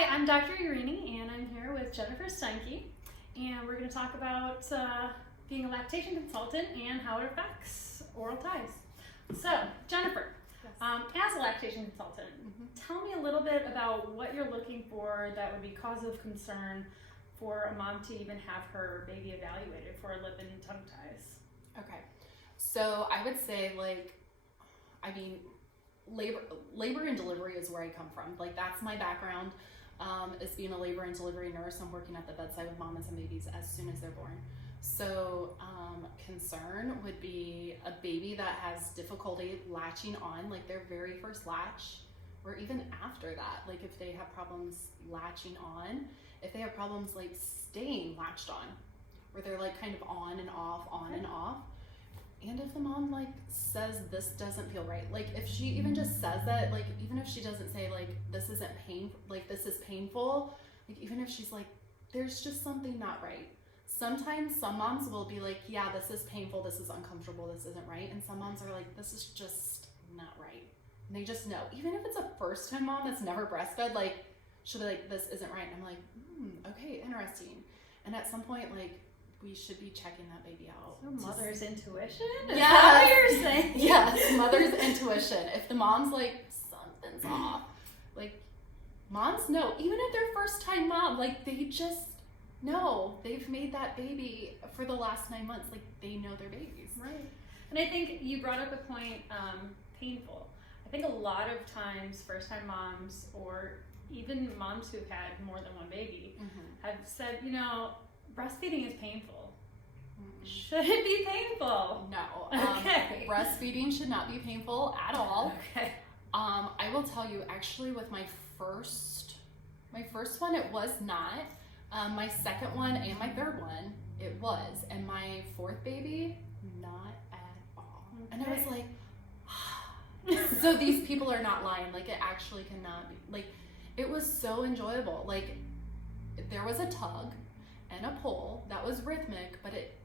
Hi, I'm Dr. Erene, and I'm here with Jennifer Steinke, and we're going to talk about being a lactation consultant and how it affects oral ties. So, Jennifer, Yes. As a lactation consultant, tell me a little bit about what you're looking for that would be cause of concern for a mom to even have her baby evaluated for lip and tongue ties. Okay, so I would say labor and delivery is where I come from. Like, that's my background, is being a labor and delivery nurse. I'm working at the bedside with mamas and babies as soon as they're born. So concern would be a baby that has difficulty latching on, like their very first latch, or even after that, like if they have problems latching on, if they have problems like staying latched on, where they're like kind of on and off, and off. And if the mom like says this doesn't feel right, like if she even just says that, like even if she doesn't say like this isn't pain, like this is painful, like even if she's like there's just something not right. Sometimes some moms will be like, yeah, this is painful, this is uncomfortable, this isn't right. And some moms are like, this is just not right. And they just know. Even if it's a first time mom that's never breastfed, like she'll be like, this isn't right. And I'm like, okay, interesting. And at some point, like, we should be checking that baby out. So mother's intuition? Is Yeah. that what you're saying? Yes, mother's intuition. If the mom's like, something's off, like moms know, even if they're first time mom, like they just know they've made that baby for the last 9 months. Like they know their babies. Right. And I think you brought up a point, painful. I think a lot of times first time moms or even moms who've had more than one baby have said, you know, breastfeeding is painful. Should it be painful? No. Okay. Breastfeeding should not be painful at all. Okay. I will tell you, actually, with my first one, it was not. My second one and my third one, it was. And my fourth baby, not at all. Okay. And I was like, so these people are not lying. Like, it actually cannot be. Like, it was so enjoyable. Like, there was a tug and a pull that was rhythmic, but it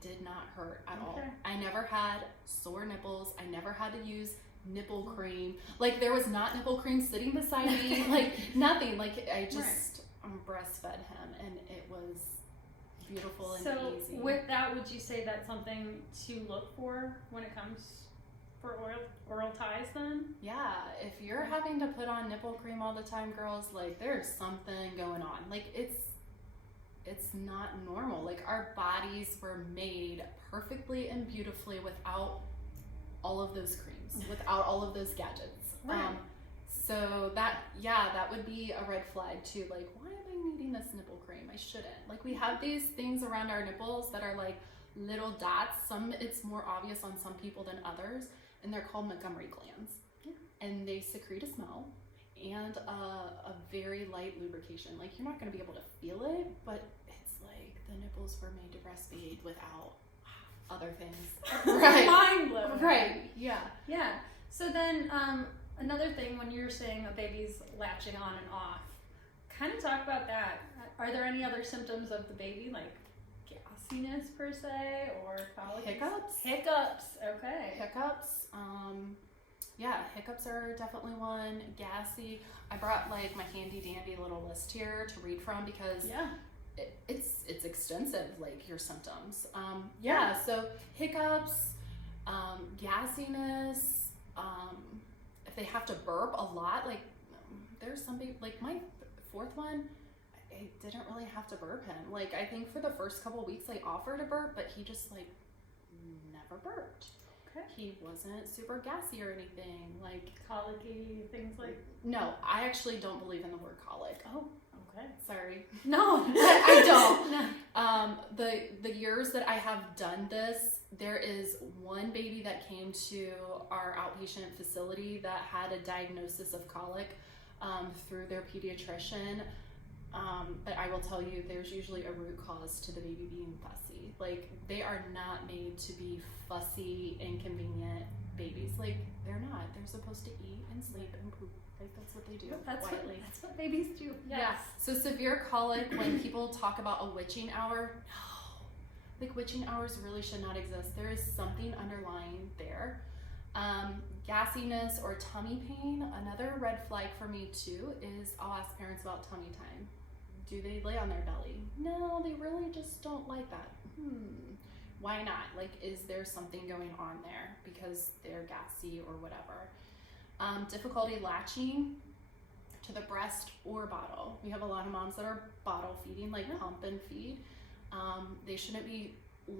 did not hurt at all. I never had sore nipples. I never had to use nipple cream. Like, there was not nipple cream sitting beside me. Like, nothing. Like, I just breastfed him, and it was beautiful and easy. So with that, would you say that's something to look for when it comes for oral ties then? Yeah, if you're having to put on nipple cream all the time, girls, like there's something going on. Like it's not normal. Like our bodies were made perfectly and beautifully without all of those creams, without all of those gadgets. Right. So that would be a red flag too. Like, why am I needing this nipple cream? I shouldn't. Like, we have these things around our nipples that are like little dots. Some, it's more obvious on some people than others, and they're called Montgomery glands. Yeah. And they secrete a smell and a very light lubrication. Like, you're not going to be able to feel it, but it's like the nipples were made to breastfeed without other things. Right. Mind blowing. Right. Yeah. Yeah. So then, another thing, when you're saying a baby's latching on and off, kind of talk about that. Are there any other symptoms of the baby, like gassiness per se, or colic? Hiccups. Okay. Hiccups. Yeah, hiccups are definitely one. Gassy. I brought like my handy dandy little list here to read from because it's extensive, like your symptoms. So hiccups, gassiness, if they have to burp a lot, like there's some baby, like my fourth one, I didn't really have to burp him. Like, I think for the first couple weeks I offered a burp, but he just like never burped. Okay. He wasn't super gassy or anything. Like colicky, things like. No, I actually don't believe in the word colic. Oh, okay. Sorry. No, I don't. No. The years that I have done this, there is one baby that came to our outpatient facility that had a diagnosis of colic through their pediatrician. But I will tell you, there's usually a root cause to the baby being fussy. Like, they are not made to be fussy, inconvenient babies. Like, they're not. They're supposed to eat and sleep and poop. Like, that's what they do. That's quietly. That's what babies do. Yes. Yeah. So severe colic, when people talk about a witching hour, no. Like, witching hours really should not exist. There is something underlying there. Gassiness or tummy pain, another red flag for me too is I'll ask parents about tummy time. Do they lay on their belly? No, they really just don't like that. Why not? Like, is there something going on there because they're gassy or whatever? Difficulty latching to the breast or bottle. We have a lot of moms that are bottle feeding, like pump and feed. They shouldn't be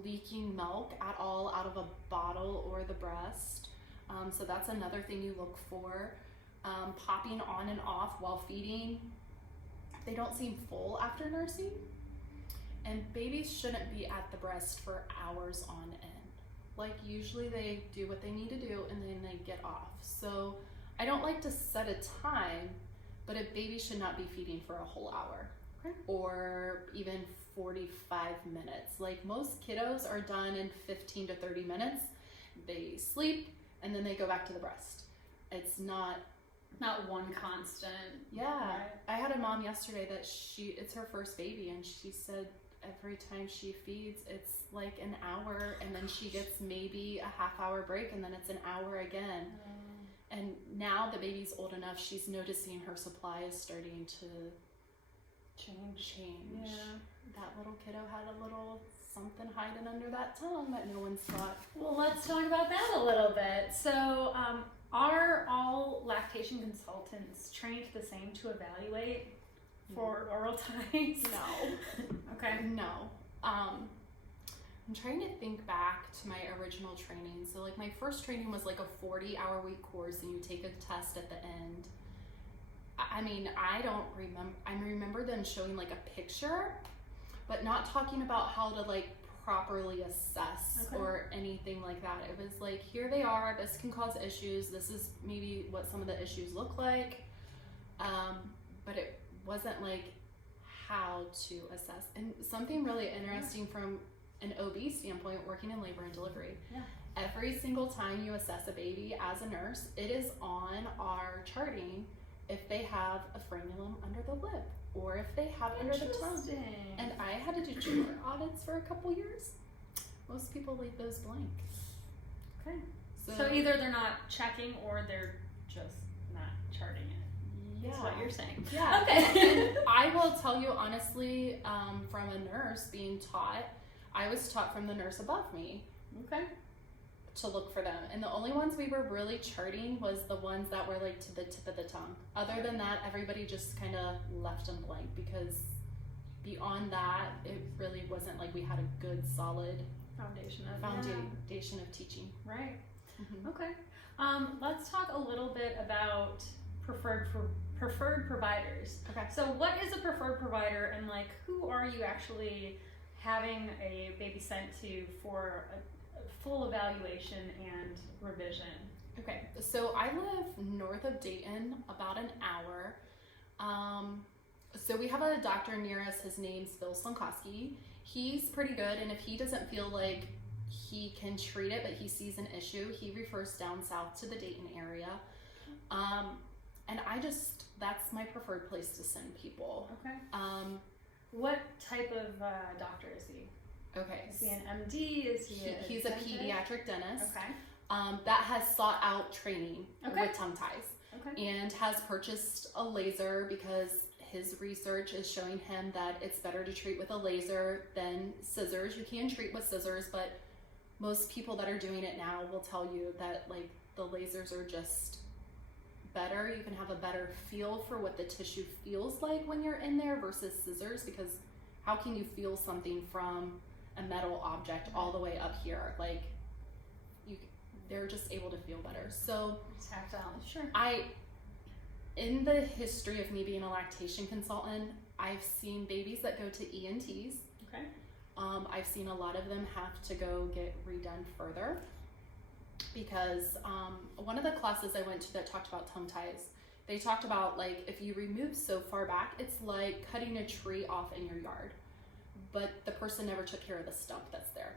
leaking milk at all out of a bottle or the breast. So that's another thing you look for. Popping on and off while feeding. They don't seem full after nursing. And babies shouldn't be at the breast for hours on end. Like, usually they do what they need to do and then they get off. So I don't like to set a time, but a baby should not be feeding for a whole hour. Okay. Or even 45 minutes. Like, most kiddos are done in 15 to 30 minutes. They sleep and then they go back to the breast. It's not one constant. Yeah. Right. I had a mom yesterday that it's her first baby, and she said every time she feeds, it's like an hour, and then she gets maybe a half-hour break, and then it's an hour again. And now the baby's old enough, she's noticing her supply is starting to change. Yeah. That little kiddo had a little something hiding under that tongue that no one saw. Well, let's talk about that a little bit. So, are all lactation consultants trained the same to evaluate for oral ties? No. Okay. No. I'm trying to think back to my original training. So, like, my first training was like a 40-hour week course, and you take a test at the end. I mean, I don't remember. I remember them showing like a picture, but not talking about how to like properly assess or anything like that. It was like, here they are, this can cause issues, this is maybe what some of the issues look like, but it wasn't like how to assess. And something really interesting from an OB standpoint, working in labor and delivery, every single time you assess a baby as a nurse, it is on our charting if they have a frenulum under the lip, or if they have under the tongue. And I had to do chart audits for a couple years. Most people leave those blank. Okay. So either they're not checking or they're just not charting it. Yeah. That's what you're saying. Yeah. Okay. And I will tell you honestly, from a nurse being taught, I was taught from the nurse above me. Okay. To look for them, and the only ones we were really charting was the ones that were like to the tip of the tongue. Other than that, everybody just kind of left them blank, because beyond that, it really wasn't like we had a good solid foundation of teaching. Right. Okay. Let's talk a little bit about preferred providers. Okay. So what is a preferred provider, and like who are you actually having a baby sent to for a full evaluation and revision? Okay, so I live north of Dayton, about an hour. So we have a doctor near us. His name's Bill Slonkowski. He's pretty good, and if he doesn't feel like he can treat it, but he sees an issue, he refers down south to the Dayton area. And that's my preferred place to send people. Okay. What type of doctor is he? Okay. Is he an MD? He's a pediatric dentist. Okay. That has sought out training with tongue ties. Okay. And has purchased a laser because his research is showing him that it's better to treat with a laser than scissors. You can treat with scissors, but most people that are doing it now will tell you that like the lasers are just better. You can have a better feel for what the tissue feels like when you're in there versus scissors, because how can you feel something from a metal object all the way up here? Like, they're just able to feel better. So tactile, sure. In the history of me being a lactation consultant, I've seen babies that go to ENTs. Okay. I've seen a lot of them have to go get redone further, because one of the classes I went to that talked about tongue ties, they talked about like if you remove so far back, it's like cutting a tree off in your yard, but the person never took care of the stump that's there.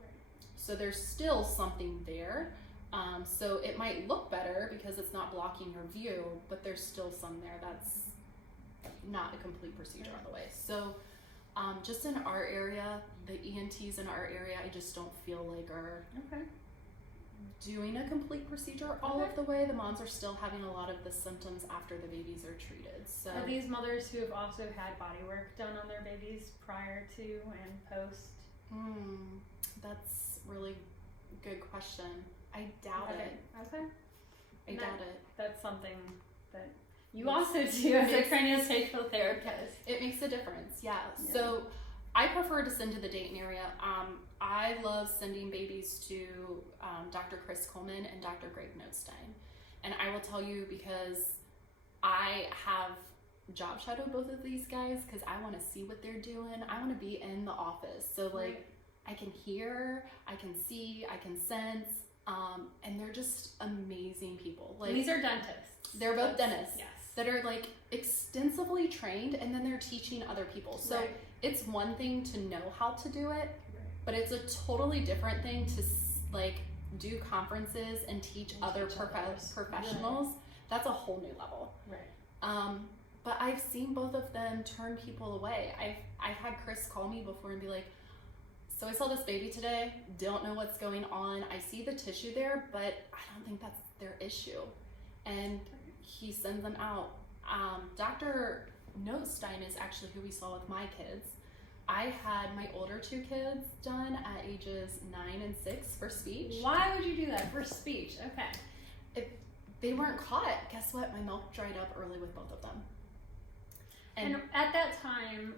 Right. So there's still something there. So it might look better because it's not blocking your view, but there's still some there that's not a complete procedure all the way. So just in our area, the ENTs in our area, I just don't feel like are doing a complete procedure all of the way. The moms are still having a lot of the symptoms after the babies are treated. So are these mothers who have also had body work done on their babies prior to and post? That's really good question. I doubt it. Okay. I doubt it. That's something that you also do as a craniofacial therapist. It makes a difference, yeah. So I prefer to send to the Dayton area. I love sending babies to Dr. Chris Coleman and Dr. Greg Nostein. And I will tell you, because I have job shadowed both of these guys, because I want to see what they're doing. I want to be in the office. So like I can hear, I can see, I can sense, and they're just amazing people. Like, these are dentists. They're both dentists. Yes. That are like extensively trained, and then they're teaching other people. So it's one thing to know how to do it, but it's a totally different thing to like do conferences and teach other professionals. That's a whole new level. But I've seen both of them turn people away. I've had Chris call me before and be like, so I saw this baby today, don't know what's going on. I see the tissue there, but I don't think that's their issue. And he sends them out. Dr. Nostein is actually who we saw with my kids. I had my older two kids done at ages 9 and 6 for speech. Why would you do that for speech? Okay. If they weren't caught, guess what? My milk dried up early with both of them. And at that time,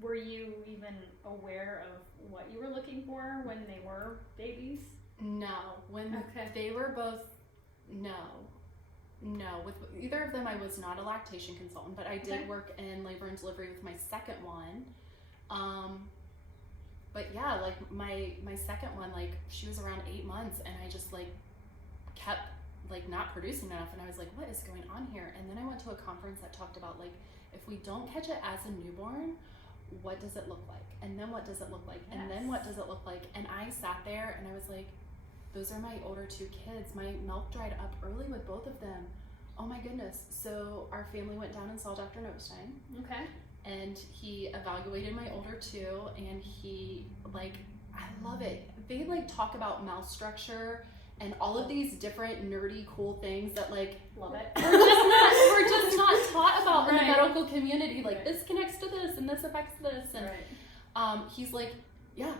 were you even aware of what you were looking for when they were babies? No. When they were both, no. With either of them, I was not a lactation consultant, but I did work in labor and delivery with my second one. But yeah, like my second one, like she was around 8 months, and I just like kept like not producing enough, and I was like, what is going on here? And then I went to a conference that talked about like, if we don't catch it as a newborn, what does it look like? And then what does it look like? And then what does it look like? And I sat there and I was like, those are my older two kids. My milk dried up early with both of them. Oh my goodness. So our family went down and saw Dr. Nostein. Okay. And he evaluated my older two, and he like, I love it. They like talk about mouth structure and all of these different nerdy cool things that like love it. we're just not taught about in the medical community. Like this connects to this and this affects this. And he's like, yeah.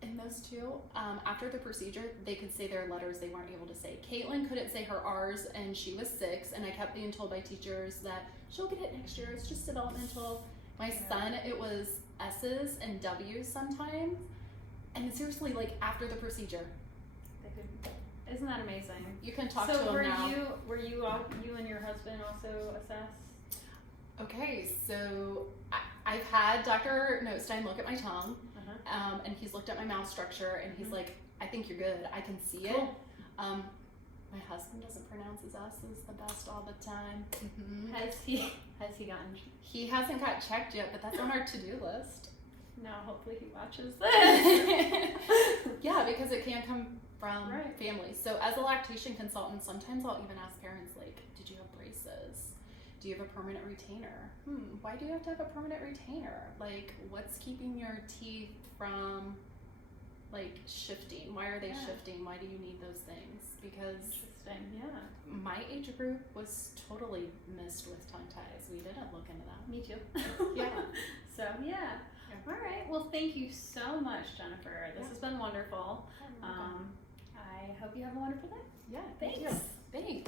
And those two, after the procedure, they could say their letters they weren't able to say. Caitlin couldn't say her R's, and she was 6, and I kept being told by teachers that she'll get it next year. It's just developmental. My son, it was S's and W's sometimes. And seriously, like after the procedure. Isn't that amazing? You can talk to him now. So were you and your husband also assessed? Okay, so I've had Dr. Nostein look at my tongue, and he's looked at my mouth structure, and he's like, I think you're good. I can see it. My husband doesn't pronounce his S's the best all the time. Has he gotten? He hasn't got checked yet, but that's on our to-do list. No, hopefully he watches this. Yeah, because it can come from families. So as a lactation consultant, sometimes I'll even ask parents like, did you have braces? Do you have a permanent retainer? Why do you have to have a permanent retainer? Like, what's keeping your teeth from like shifting? Why are they shifting? Why do you need those things? Because my age group was totally missed with tongue ties. We didn't look into that. Me too. So all right. Well, thank you so much, Jennifer. This has been wonderful. I hope you have a wonderful day. Yeah. Thanks. Thanks.